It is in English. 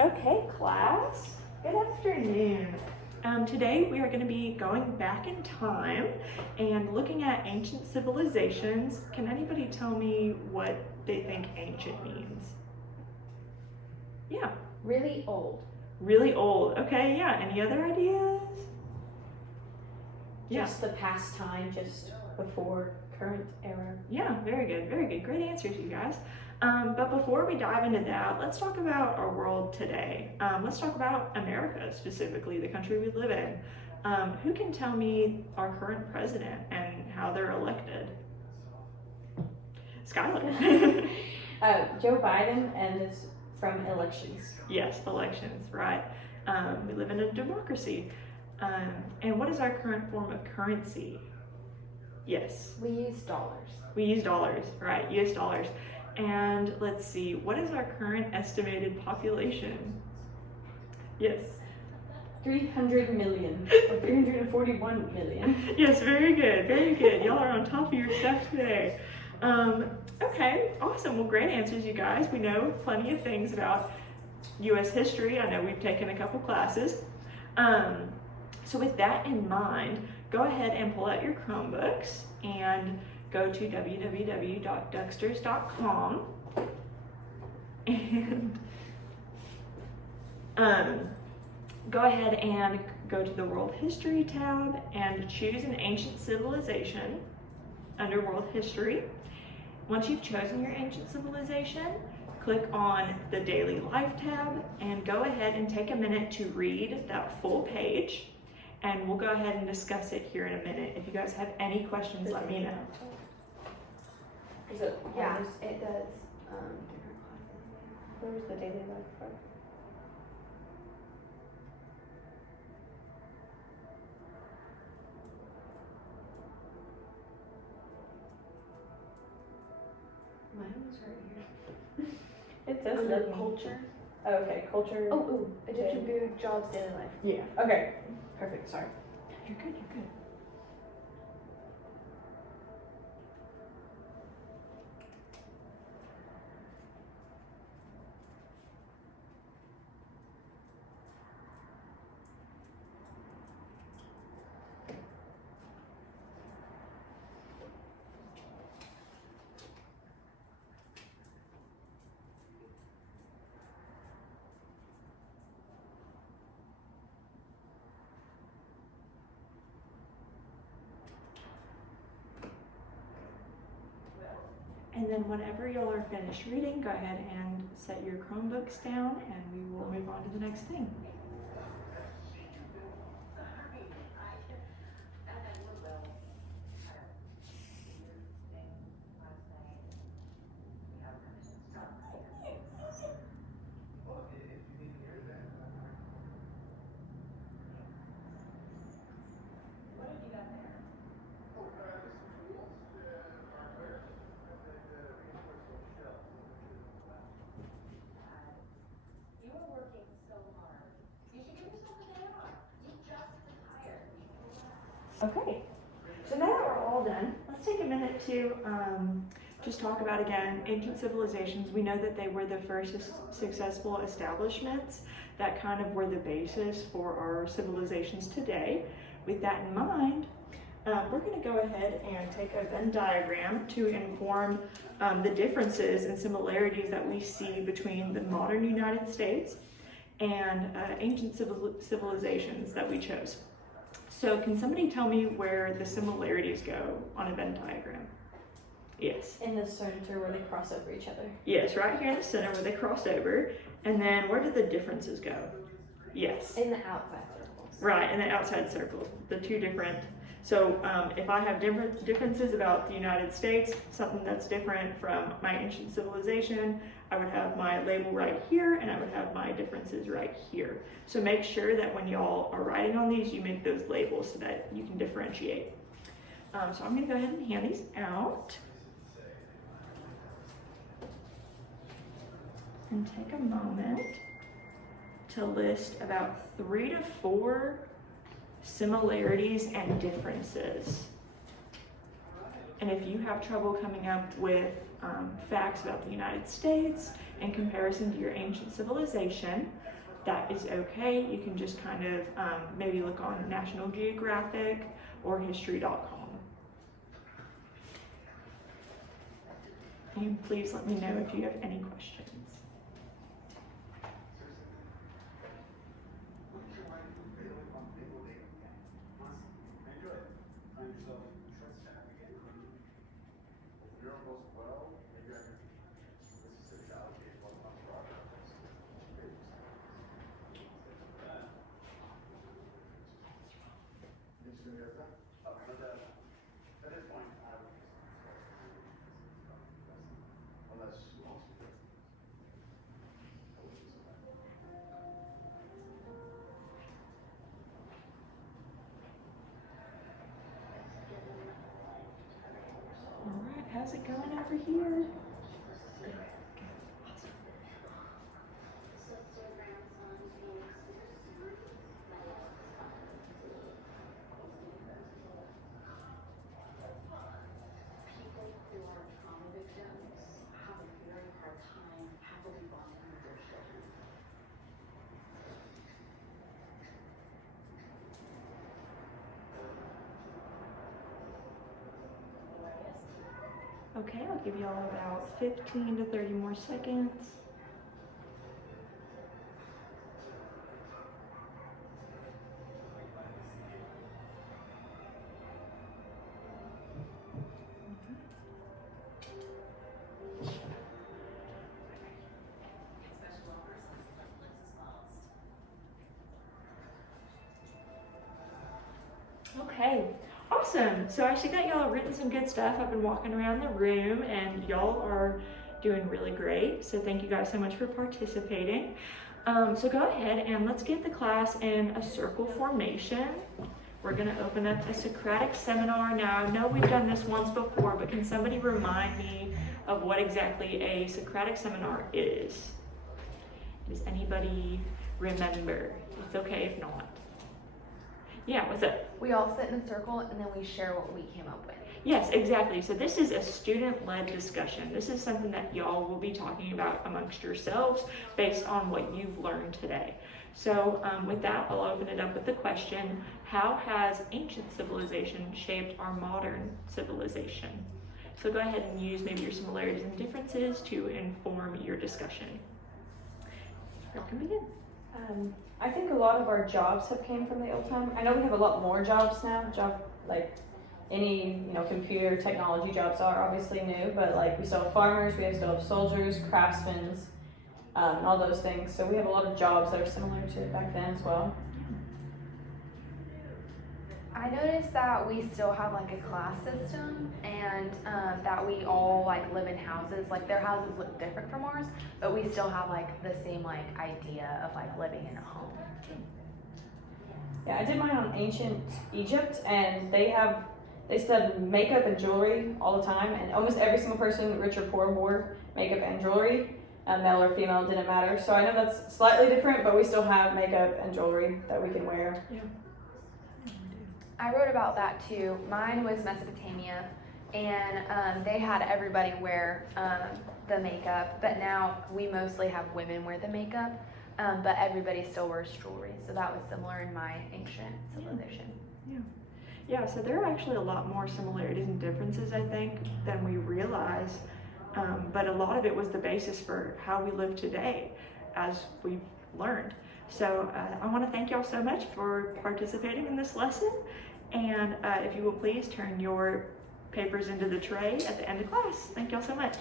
Okay, class, good afternoon. Today we are going to be going back in time and looking at ancient civilizations. Can anybody tell me what they think ancient means? Yeah. Really old. Really old. Okay, yeah. Any other ideas? Just the past time, just before current era. Yeah, very good, very good. Great answers, you guys. But before we dive into that, let's talk about our world today. Let's talk about America, specifically the country we live in. Who can tell me our current president and how they're elected? Skylar. Joe Biden, and it's from elections. Yes, elections, right. We live in a democracy. And what is our current form of currency? Yes. We use dollars. We use dollars, right, US dollars. And let's see, what is our current estimated population? Yes. 300 million, or 341 million. Yes, very good, very good. Y'all are on top of your stuff today. Okay, awesome. Well, great answers, you guys. We know plenty of things about US history. I know we've taken a couple classes. So with that in mind, go ahead and pull out your Chromebooks and go to www.ducksters.com and go ahead and go to the World History tab and choose an ancient civilization under World History. Once you've chosen your ancient civilization, click on the Daily Life tab and go ahead and take a minute to read that full page. And we'll go ahead and discuss it here in a minute. If you guys have any questions, let me know. Is it? Yeah, it does. Where's the daily life part? Mine was right here. It says Under the culture. Oh, okay, culture. Oh, Egyptian food, jobs, daily life. Yeah. Okay. Perfect. Sorry. You're good, you're good. And then whenever y'all are finished reading, go ahead and set your Chromebooks down and we will move on to the next thing. Okay, so now that we're all done, let's take a minute to just talk about, again, ancient civilizations. We know that they were the first successful establishments that kind of were the basis for our civilizations today. With that in mind, we're going to go ahead and take a Venn diagram to inform the differences and similarities that we see between the modern United States and ancient civilizations that we chose. So can somebody tell me where the similarities go on a Venn diagram? Yes. In the center where they cross over each other. Yes, right here in the center where they cross over. And then where do the differences go? Yes. In the outside circles. Right, in the outside circles, the two different. So if I have differences about the United States, something that's different from my ancient civilization, I would have my label right here and I would have my differences right here. So make sure that when y'all are writing on these, you make those labels so that you can differentiate. So I'm gonna go ahead and hand these out. And take a moment to list about 3 to 4 similarities and differences. And if you have trouble coming up with facts about the United States in comparison to your ancient civilization. That is okay. You can just kind of maybe look on National Geographic or history.com. And please let me know if you have any questions. Alright, how's it going over here? Okay, I'll give you all about 15 to 30 more seconds. Okay, awesome. So I see that y'all have written some good stuff. I've been walking around the room and y'all are doing really great. So thank you guys so much for participating. So go ahead and let's get the class in a circle formation. We're gonna open up a Socratic seminar. Now I know we've done this once before, but can somebody remind me of what exactly a Socratic seminar is? Does anybody remember? It's okay if not. Yeah, what's up? We all sit in a circle and then we share what we came up with. Yes, exactly. So this is a student-led discussion. This is something that y'all will be talking about amongst yourselves based on what you've learned today. So with that, I'll open it up with the question, how has ancient civilization shaped our modern civilization? So go ahead and use maybe your similarities and differences to inform your discussion. Y'all can begin. I think a lot of our jobs have came from the old time. I know we have a lot more jobs now. Like any computer technology jobs are obviously new, but like we still have farmers, still have soldiers, craftsmen, and all those things. So we have a lot of jobs that are similar to back then as well. I noticed that we still have like a class system and that we all like live in houses. Like their houses look different from ours, but we still have like the same like idea of like living in a home. Yeah, I did mine on ancient Egypt, and they still have makeup and jewelry all the time, and almost every single person, rich or poor, wore makeup and jewelry. Male or female, didn't matter. So I know that's slightly different, but we still have makeup and jewelry that we can wear. Yeah. I wrote about that too. Mine was Mesopotamia, and they had everybody wear the makeup, but now we mostly have women wear the makeup, but everybody still wears jewelry. So that was similar in my ancient civilization. Yeah, so there are actually a lot more similarities and differences, I think, than we realize, but a lot of it was the basis for how we live today, as we've learned. So I want to thank y'all so much for participating in this lesson, and if you will please turn your papers into the tray at the end of class. Thank y'all so much.